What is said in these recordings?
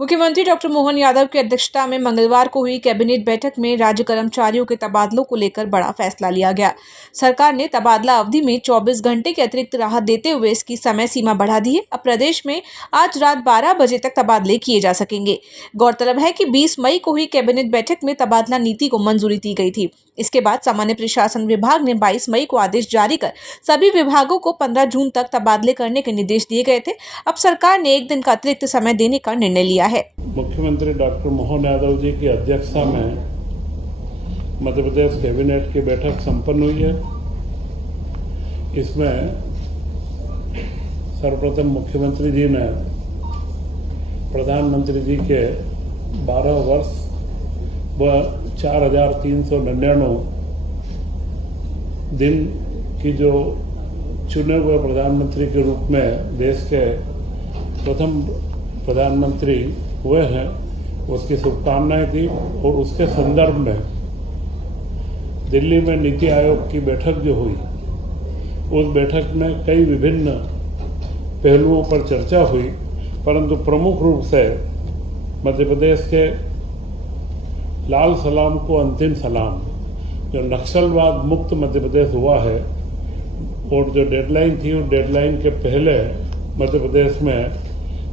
मुख्यमंत्री डॉक्टर मोहन यादव की अध्यक्षता में मंगलवार को हुई कैबिनेट बैठक में राज्य कर्मचारियों के तबादलों को लेकर बड़ा फैसला लिया गया। सरकार ने तबादला अवधि में 24 घंटे की अतिरिक्त राहत देते हुए इसकी समय सीमा बढ़ा दी है। अब प्रदेश में आज रात 12 बजे तक तबादले किए जा सकेंगे। गौरतलब है कि 20 मई को हुई कैबिनेट बैठक में तबादला नीति को मंजूरी दी गई थी। इसके बाद सामान्य प्रशासन विभाग ने 22 मई को आदेश जारी कर सभी विभागों को 15 जून तक तबादले करने के निर्देश दिए गए थे। अब सरकार ने एक दिन का अतिरिक्त समय देने का निर्णय लिया है। मुख्यमंत्री डॉक्टर मोहन यादव जी की अध्यक्षता में मध्य प्रदेश कैबिनेट की बैठक संपन्न हुई है। इसमें सर्वप्रथम मुख्यमंत्री जी ने प्रधानमंत्री जी के 12 वर्ष व 4,399 दिन की जो चुने हुए प्रधानमंत्री के रूप में देश के प्रथम प्रधानमंत्री हुए हैं, उसकी शुभकामनाएं दी। और उसके संदर्भ में दिल्ली में नीति आयोग की बैठक जो हुई, उस बैठक में कई विभिन्न पहलुओं पर चर्चा हुई, परंतु प्रमुख रूप से मध्य प्रदेश के लाल सलाम को अंतिम सलाम, जो नक्सलवाद मुक्त मध्य प्रदेश हुआ है और जो डेडलाइन थी, उस डेडलाइन के पहले मध्य प्रदेश में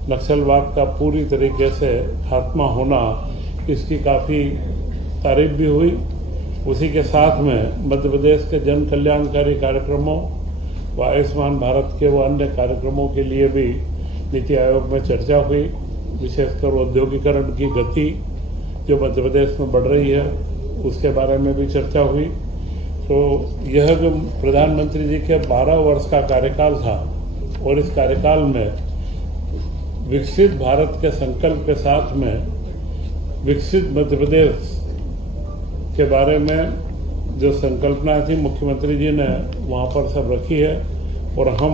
नक्सलवाद का पूरी तरीके से खात्मा होना, इसकी काफ़ी तारीफ भी हुई। उसी के साथ में मध्य प्रदेश के जन कल्याणकारी कार्यक्रमों व आयुष्मान भारत के व अन्य कार्यक्रमों के लिए भी नीति आयोग में चर्चा हुई। विशेषकर औद्योगिकरण की गति जो मध्य प्रदेश में बढ़ रही है, उसके बारे में भी चर्चा हुई। तो यह जो प्रधानमंत्री जी के 12 वर्ष का कार्यकाल था और इस कार्यकाल में विकसित भारत के संकल्प के साथ में विकसित मध्य प्रदेश के बारे में जो संकल्पना थी, मुख्यमंत्री जी ने वहाँ पर सब रखी है और हम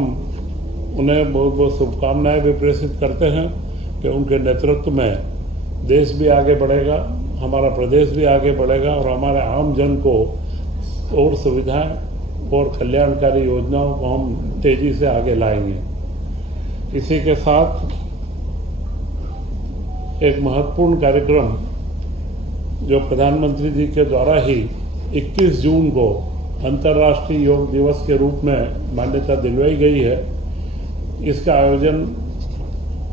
उन्हें बहुत बहुत शुभकामनाएं भी प्रेषित करते हैं कि उनके नेतृत्व में देश भी आगे बढ़ेगा, हमारा प्रदेश भी आगे बढ़ेगा और हमारे आम जन को और सुविधाएं और कल्याणकारी योजनाओं को हम तेजी से आगे लाएंगे। इसी के साथ एक महत्वपूर्ण कार्यक्रम जो प्रधानमंत्री जी के द्वारा ही 21 जून को अंतर्राष्ट्रीय योग दिवस के रूप में मान्यता दिलवाई गई है, इसका आयोजन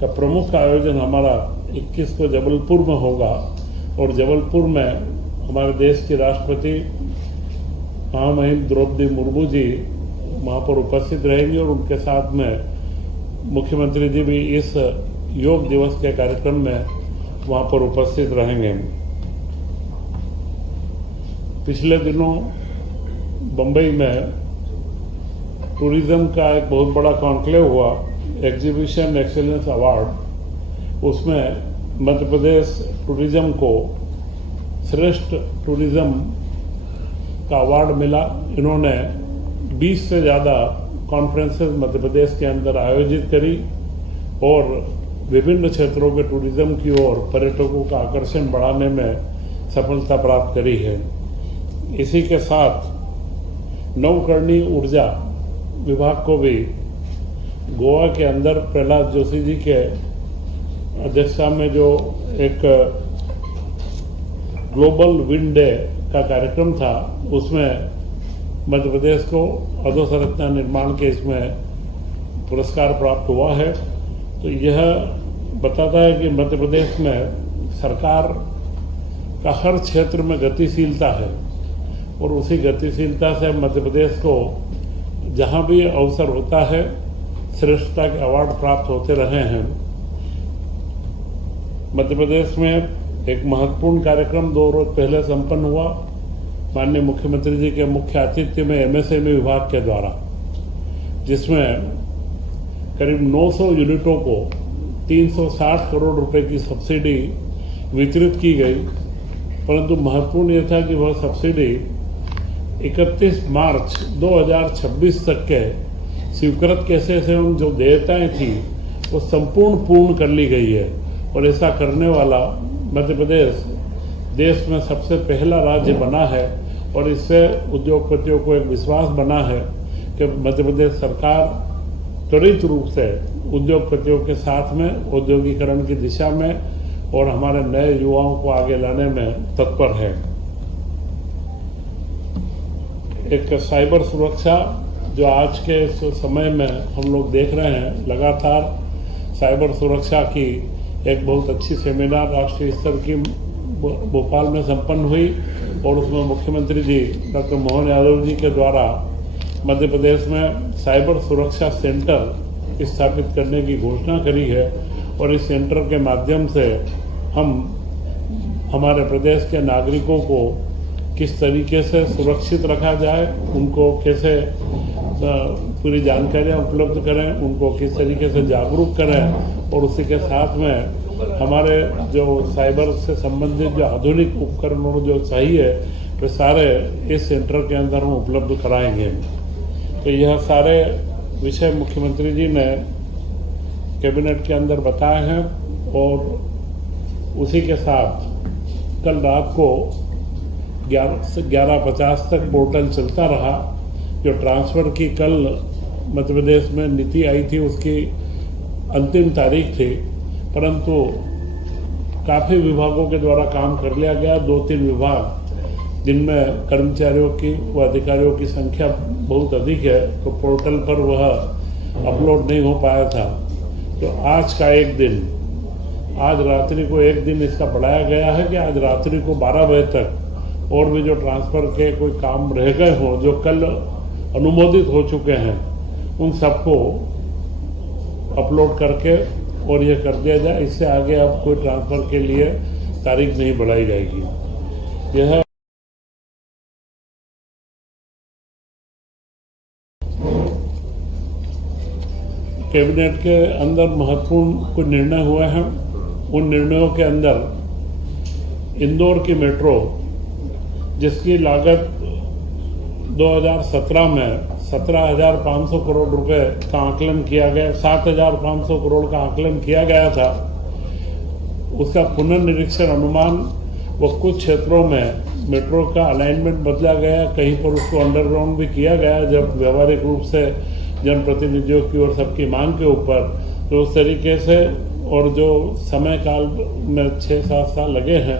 का प्रमुख आयोजन हमारा 21 को जबलपुर में होगा और जबलपुर में हमारे देश की राष्ट्रपति महामहिम द्रौपदी मुर्मू जी वहाँ पर उपस्थित रहेंगे और उनके साथ में मुख्यमंत्री जी भी इस योग दिवस के कार्यक्रम में वहाँ पर उपस्थित रहेंगे। पिछले दिनों बम्बई में टूरिज्म का एक बहुत बड़ा कॉन्क्लेव हुआ, एग्जीबिशन एक्सीलेंस अवार्ड। उसमें मध्य प्रदेश टूरिज्म को श्रेष्ठ टूरिज्म का अवार्ड मिला। इन्होंने 20 से ज़्यादा कॉन्फ्रेंसेस मध्य प्रदेश के अंदर आयोजित करी और विभिन्न क्षेत्रों के टूरिज्म की ओर पर्यटकों का आकर्षण बढ़ाने में सफलता प्राप्त करी है। इसी के साथ नवकरणीय ऊर्जा विभाग को भी गोवा के अंदर प्रहलाद जोशी जी के अध्यक्षता में जो एक ग्लोबल विंड डे का कार्यक्रम था, उसमें मध्य प्रदेश को अधोसंरचना निर्माण के इसमें पुरस्कार प्राप्त हुआ है। तो यह बताता है कि मध्य प्रदेश में सरकार का हर क्षेत्र में गतिशीलता है और उसी गतिशीलता से मध्य प्रदेश को जहां भी अवसर होता है श्रेष्ठता के अवार्ड प्राप्त होते रहे हैं। मध्य प्रदेश में एक महत्वपूर्ण कार्यक्रम 2 रोज पहले संपन्न हुआ माननीय मुख्यमंत्री जी के मुख्य आतिथ्य में एमएसएमई विभाग के द्वारा, जिसमें करीब 900 यूनिटों को 360 करोड़ रुपए की सब्सिडी वितरित की गई। परंतु महत्वपूर्ण यह था कि वह सब्सिडी 31 मार्च 2026 तक के स्वीकृत कैसे से उन जो देयताएं थी वो संपूर्ण पूर्ण कर ली गई है और ऐसा करने वाला मध्य प्रदेश देश में सबसे पहला राज्य बना है और इससे उद्योगपतियों को एक विश्वास बना है कि मध्य प्रदेश सरकार त्वरित रूप से उद्योगपतियों के साथ में औद्योगिकरण की दिशा में और हमारे नए युवाओं को आगे लाने में तत्पर है। एक साइबर सुरक्षा जो आज के समय में हम लोग देख रहे हैं, लगातार साइबर सुरक्षा की एक बहुत अच्छी सेमिनार राष्ट्रीय स्तर की भोपाल में संपन्न हुई और उसमें मुख्यमंत्री जी डॉक्टर मोहन यादव जी के द्वारा मध्य प्रदेश में साइबर सुरक्षा सेंटर स्थापित करने की घोषणा करी है। और इस सेंटर के माध्यम से हम हमारे प्रदेश के नागरिकों को किस तरीके से सुरक्षित रखा जाए, उनको कैसे पूरी जानकारियाँ उपलब्ध करें, उनको किस तरीके से जागरूक करें और उसी के साथ में हमारे जो साइबर से संबंधित जो आधुनिक उपकरण जो चाहिए वे सारे इस सेंटर के अंदर हम उपलब्ध कराएंगे। तो यह सारे विषय मुख्यमंत्री जी ने कैबिनेट के अंदर बताए हैं और उसी के साथ कल रात को 11:50 तक पोर्टल चलता रहा। जो ट्रांसफ़र की कल मध्य प्रदेश में नीति आई थी उसकी अंतिम तारीख थी, परंतु काफ़ी विभागों के द्वारा काम कर लिया गया। 2-3 विभाग जिनमें कर्मचारियों की व अधिकारियों की संख्या बहुत अधिक है तो पोर्टल पर वह अपलोड नहीं हो पाया था। तो आज का एक दिन, आज रात्रि को एक दिन इसका बढ़ाया गया है कि आज रात्रि को 12 बजे तक और भी जो ट्रांसफ़र के कोई काम रह गए हों जो कल अनुमोदित हो चुके हैं उन सबको अपलोड करके और ये कर दिया जाए। इससे आगे अब कोई ट्रांसफ़र के लिए तारीख नहीं बढ़ाई जाएगी। यह कैबिनेट के अंदर महत्वपूर्ण कुछ निर्णय हुए हैं। उन निर्णयों के अंदर इंदौर की मेट्रो जिसकी लागत 2017 में 17,500 करोड़ रुपए का आकलन किया गया, 7,500 करोड़ का आकलन किया गया था, उसका पुनर्निरीक्षण अनुमान व कुछ क्षेत्रों में मेट्रो का अलाइनमेंट बदला गया, कहीं पर उसको अंडरग्राउंड भी किया गया जब व्यवहारिक रूप से जनप्रतिनिधियों की और सबकी मांग के ऊपर। तो उस तरीके से और जो समय काल में 6-7 साल लगे हैं,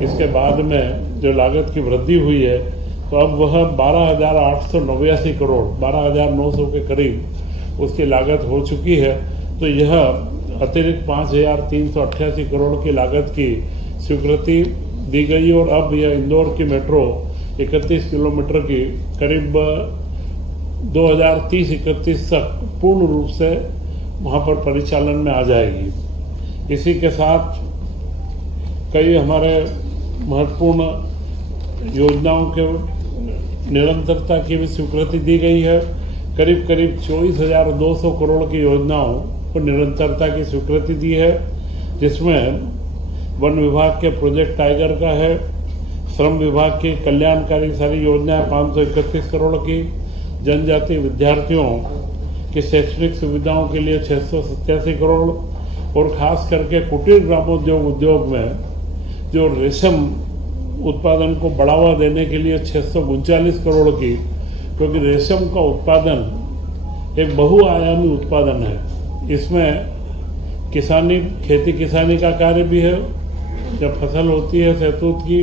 इसके बाद में जो लागत की वृद्धि हुई है तो अब वह 12,889 करोड़ 12,900 के करीब उसकी लागत हो चुकी है। तो यह अतिरिक्त 5,388 करोड़ की लागत की स्वीकृति दी गई और अब यह इंदौर की मेट्रो 31 किलोमीटर की करीब 2030-31 तक पूर्ण रूप से वहाँ पर परिचालन में आ जाएगी। इसी के साथ कई हमारे महत्वपूर्ण योजनाओं के निरंतरता की भी स्वीकृति दी गई है। करीब 24,200 करोड़ की योजनाओं को निरंतरता की स्वीकृति दी है, जिसमें वन विभाग के प्रोजेक्ट टाइगर का है, श्रम विभाग की कल्याणकारी सारी योजनाएं 531 करोड़ की, जनजाति विद्यार्थियों की शैक्षणिक सुविधाओं के लिए 687 करोड़ और खास करके कुटीर ग्रामोद्योग में जो रेशम उत्पादन को बढ़ावा देने के लिए 639 करोड़ की, क्योंकि रेशम का उत्पादन एक बहुआयामी उत्पादन है। इसमें खेती किसानी का कार्य भी है, जब फसल होती है शहतूत की,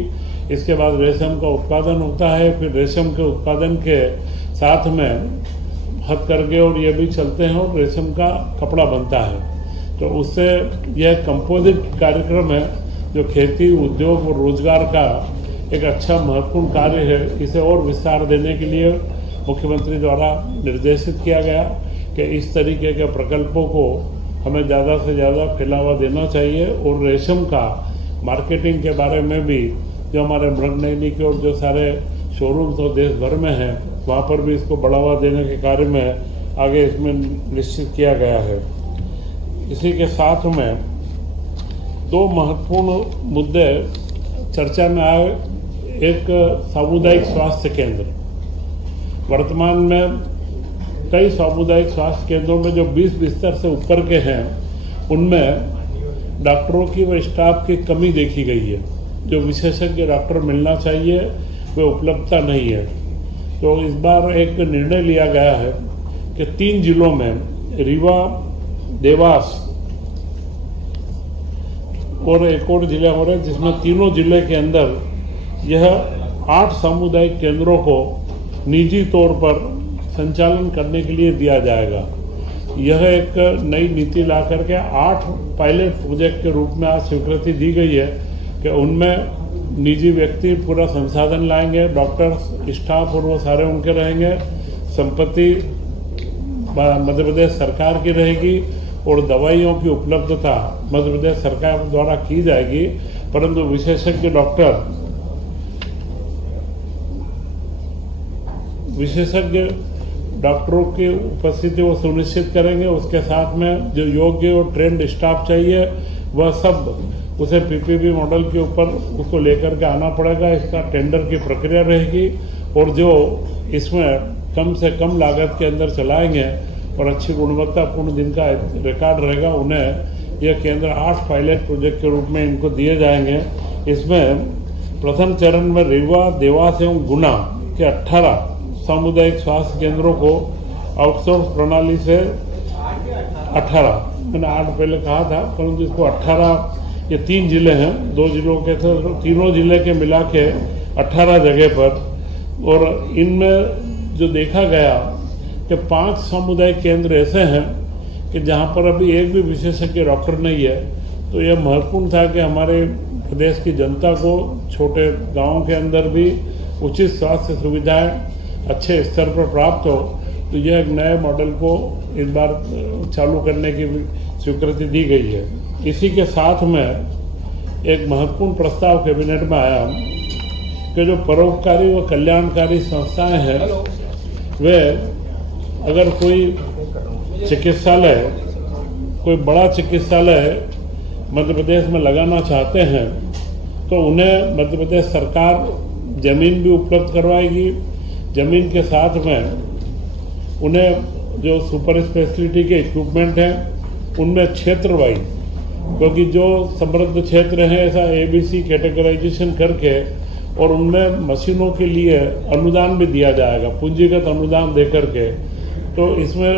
इसके बाद रेशम का उत्पादन होता है, फिर रेशम के उत्पादन के साथ में हथकरघे और ये भी चलते हैं और रेशम का कपड़ा बनता है। तो उससे यह कंपोजिट कार्यक्रम है जो खेती उद्योग और रोजगार का एक अच्छा महत्वपूर्ण कार्य है। इसे और विस्तार देने के लिए मुख्यमंत्री द्वारा निर्देशित किया गया कि इस तरीके के प्रकल्पों को हमें ज़्यादा से ज़्यादा फैलावा देना चाहिए और रेशम का मार्केटिंग के बारे में भी जो हमारे मृगनयनी के और जो सारे शोरूम तो देश भर में हैं वहाँ पर भी इसको बढ़ावा देने के कार्य में आगे इसमें निश्चित किया गया है। इसी के साथ में 2 महत्वपूर्ण मुद्दे चर्चा में आए। एक सामुदायिक स्वास्थ्य केंद्र, वर्तमान में कई सामुदायिक स्वास्थ्य केंद्रों में जो 20 बिस्तर से ऊपर के हैं उनमें डॉक्टरों की व स्टाफ की कमी देखी गई है। जो विशेषज्ञ डॉक्टर मिलना चाहिए वे उपलब्धता नहीं है। तो इस बार एक निर्णय लिया गया है कि 3 जिलों में रीवा, देवास और एक और जिला हो रहा है जिसमें तीनों जिले के अंदर यह 8 सामुदायिक केंद्रों को निजी तौर पर संचालन करने के लिए दिया जाएगा। यह एक नई नीति ला करके 8 पायलट प्रोजेक्ट के रूप में आज स्वीकृति दी गई है कि उनमें निजी व्यक्ति पूरा संसाधन लाएंगे, डॉक्टर स्टाफ और वो सारे उनके रहेंगे, संपत्ति मध्य प्रदेश सरकार की रहेगी और दवाइयों की उपलब्धता मध्य प्रदेश सरकार द्वारा की जाएगी, परंतु विशेषज्ञ डॉक्टरों की उपस्थिति वो सुनिश्चित करेंगे। उसके साथ में जो योग्य और ट्रेंड स्टाफ चाहिए वह सब उसे पीपीपी मॉडल के ऊपर उसको लेकर के आना पड़ेगा। इसका टेंडर की प्रक्रिया रहेगी और जो इसमें कम से कम लागत के अंदर चलाएंगे और अच्छी गुणवत्तापूर्ण जिनका रिकॉर्ड रहेगा उन्हें यह केंद्र 8 पायलट प्रोजेक्ट के रूप में इनको दिए जाएंगे। इसमें प्रथम चरण में रीवा, देवास एवं गुना के 18 सामुदायिक स्वास्थ्य केंद्रों को आउटसोर्स प्रणाली से 18, मैंने 8 पहले कहा था परंतु इसको 18, ये 3 जिले हैं, 2 जिलों के थे, तीनों जिले के मिला के 18 जगह पर। और इनमें जो देखा गया कि 5 सामुदायिक केंद्र ऐसे हैं कि जहां पर अभी एक भी विशेषज्ञ डॉक्टर नहीं है। तो यह महत्वपूर्ण था कि हमारे प्रदेश की जनता को छोटे गांवों के अंदर भी उचित स्वास्थ्य सुविधाएं अच्छे स्तर पर प्राप्त हो। तो यह एक नए मॉडल को इस बार चालू करने की स्वीकृति दी गई है। इसी के साथ में एक महत्वपूर्ण प्रस्ताव कैबिनेट में आया कि जो परोपकारी व कल्याणकारी संस्थाएं हैं वे अगर कोई चिकित्सालय, कोई बड़ा चिकित्सालय मध्य प्रदेश में लगाना चाहते हैं तो उन्हें मध्य प्रदेश सरकार जमीन भी उपलब्ध करवाएगी। जमीन के साथ में उन्हें जो सुपर स्पेशलिटी के इक्विपमेंट हैं उनमें क्षेत्र वाइज, क्योंकि जो समृद्ध क्षेत्र हैं ऐसा ABC कैटेगराइजेशन करके और उनमें मशीनों के लिए अनुदान भी दिया जाएगा, पूंजीगत अनुदान दे करके। तो इसमें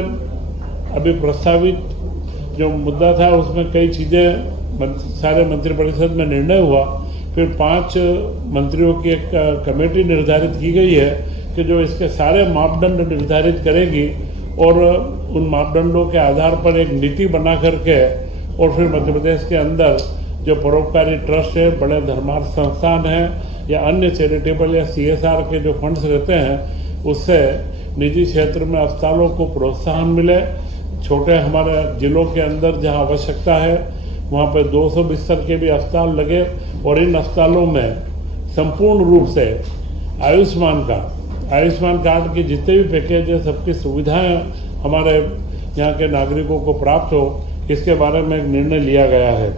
अभी प्रस्तावित जो मुद्दा था उसमें कई चीज़ें सारे मंत्रिपरिषद में निर्णय हुआ। फिर 5 मंत्रियों की एक कमेटी निर्धारित की गई है कि जो इसके सारे मापदंड निर्धारित करेगी और उन मापदंडों के आधार पर एक नीति बना करके और फिर मध्य प्रदेश के अंदर जो परोपकारी ट्रस्ट है, बड़े धर्मार्थ संस्थान हैं या अन्य चैरिटेबल या CSR के जो फंड्स रहते हैं उससे निजी क्षेत्र में अस्पतालों को प्रोत्साहन मिले। छोटे हमारे जिलों के अंदर जहां आवश्यकता है वहां पर 200 बिस्तर के भी अस्पताल लगे और इन अस्पतालों में संपूर्ण रूप से आयुष्मान कार्ड की जितने भी पैकेज है सबकी सुविधाएं हमारे यहाँ के नागरिकों को प्राप्त हो, इसके बारे में एक निर्णय लिया गया है।